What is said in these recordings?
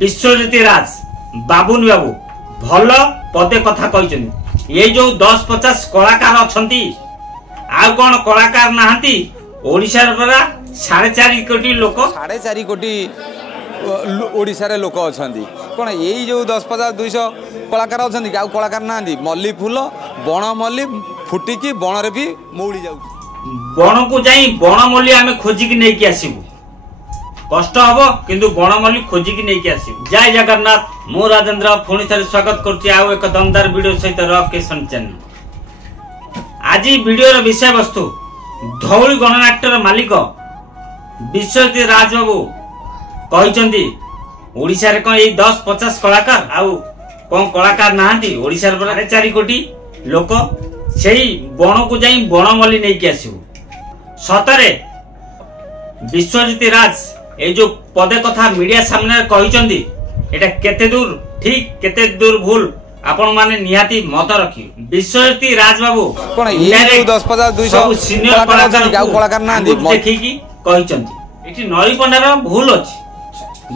विश्वजीत राज बाबुन बाबू भल पदे कथा कहते ये जो 10-50 कलाकार अच्छी आउ कौन कलाकार नहांती ओडिशार परा 4.5 कोटी लोक 4.5 कोटी ओडिशारे लोक अच्छा कौन यही जो 10-50-200 कलाकार अच्छा आउ कलाकार ना मल्ली फूल बण मल्ली फुटिकी बण रे भी मौड़ी जाऊ बण को जाई बण मल्ली आमे खोजिकी नहीं कि आसीबू कष्ट हम किंतु बणमल्ली खोजिकी नहीं कि आसीबू। जय जगन्नाथ मु राजेंद्र पुणी थे स्वागत करुच्ची आउ एक दमदार वीडियो सहित रॉक किशन चैनल। आज वीडियो विषय वस्तु धौली गणनाट्यर मालिक विश्वजीत राज बाबू कहते ओडिशा रे कौन यही 10-50 कलाकार आउ कौन कलाकार नहांती ओडिशा रे 4.5 कोटी लोक सेही बण को जाई बणमल्ली नहीं कि आसीबू। सतरे विश्वजीत राज ए जो पदे कथा मीडिया सामने कहते एटा केते दूर ठीक केते दूर भूल आपण माने निहाती मत रखी। विश्वजीत राज बाबू कोन ये 10-50-200 सीनियर कलाकार ना देखिकी कहचंती एठी नरी पंडार भूल अछि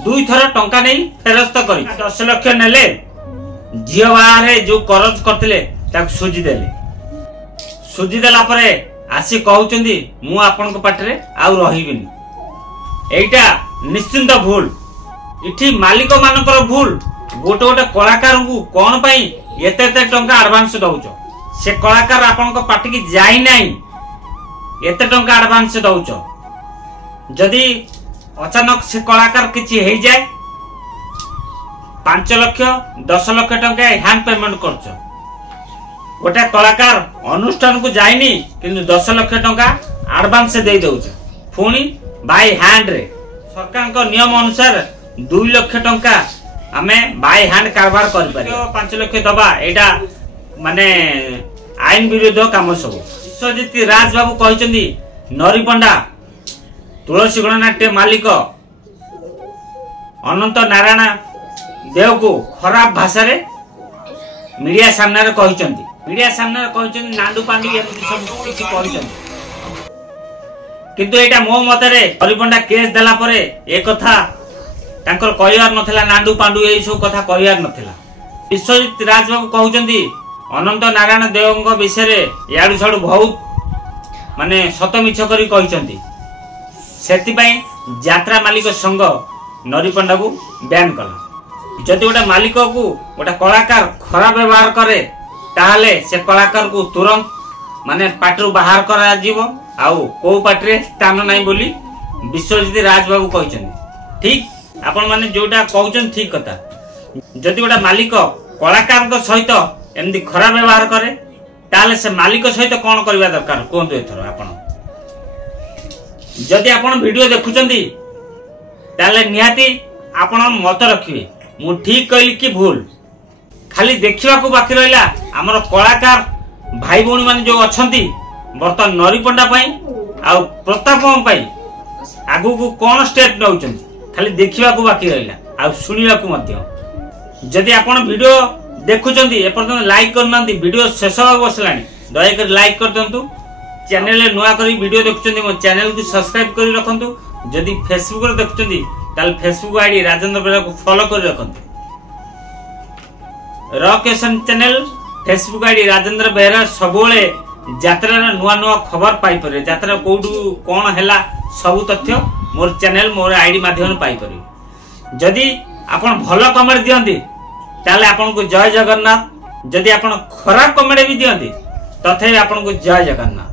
2 थर टंका नहीं फेरस्त करी 10 लाख नेले झियो बाहर जो करज करथिले ताक सुजी देला परे आसी कहउचंदी मु आपन को पाटरे आउ रहिबिनी एटा निश्चिंत भूल इठी मालिक मानकर भूल गोटे गोटे कलाकार को कौन पाई एते टंका एडवांस दउछ से कलाकार आपन को पार्टी की जाई नाही एते टंका एडवांस दउछ जदी अचानक से कलाकार किछि हेई जाय 5 लाख 10 लाख टंका हैंड पेमेंट करछ गोटे कलाकार अनुष्ठान को जाइनी किंतु 10 लाख टंका एडवांस दे दउछ पुणी बाय हैंड रे सरकार को नियम अनुसार 2 लाख टंका आमे बाय हैंड कारबार कर पारे 5 लाख दबा एटा माने आईन विरुद्ध काम सब। विश्वजीत राज बाबू कहचंदी नरीपंडा तुलसी गणनाट्य मालिक अनंत नारायण देव को खराब भाषा रे मीडिया सामने रे कहचंदी नांडू पांडू एमती सब किछि कहचंदी किंतु एटा मो मतरे हरिपंडा केस देला परे ए कथा तांकर कहियार नथिला नांडू पांडू ए सब कथा कहियार नथिला। विश्वजीत राज बाबू कहउचंदी अनंत नारायण देवଙ୍କ विषय याडू छाडू बहुत माने सत मिछ करी कहिचंदी सेति पई यात्रा मालिक संघ नरीपंडा को बैन कला। जदि गोटे मालिक को गोटे कलाकार खराब व्यवहार करे ताहले से कलाकार को तुरंत माने पाटरू बाहर करा जीवो आउ को पाटरे स्थान नाही बोली विश्वजीत राज बाबू कहचंदी ठीक आपण माने जोटा कहउचन ठीक कथा। जदि गोटा मालिक कलाकार को सहित एमदी खराब व्यवहार करे ताले से मालिक सहित कोन करबा दरकार कोंतो एथरो आपण जदि आपण वीडियो देखुचंदी ताले निहाती आपण मत रखिबे मु ठीक कहली कि भूल खाली देखिबा को बाकी रहला हमर कलाकार भाई भौणी माने जो अछंती बर्तमान नरीपंडा आ प्रताप आगु को कौन स्टेप नौचंती खाली देखिबा को बाकी रहला आ सुनिबा को मध्य जदि आपण वीडियो देखुचंती एपर्तन लाइक करनांती वीडियो शेष होगा बसलानी दया कर लाइक कर दंतु चैनल नुआ करी वीडियो देखुचंती मो चैनल को सब्सक्राइब करी रखंतु जदि फेसबुक रे देखुचंती ताल फेसबुक आईडी राजेंद्र बेरा को फॉलो करी रखंतु rock Kishan channel Facebook ID Rajendra Bera सबोले यात्रा नुआ नुआ खबर पाई परे यात्रा कोडू कोन हैला सब तथ्य मोर चैनल मोर आईडी माध्यम पाई परे। जदि आपण भलो कमेंट दियंती ताले आपण को जय जगन्नाथ जदि आपण खराब कमेंट भी दियंती तथे आपण को जय जगन्नाथ।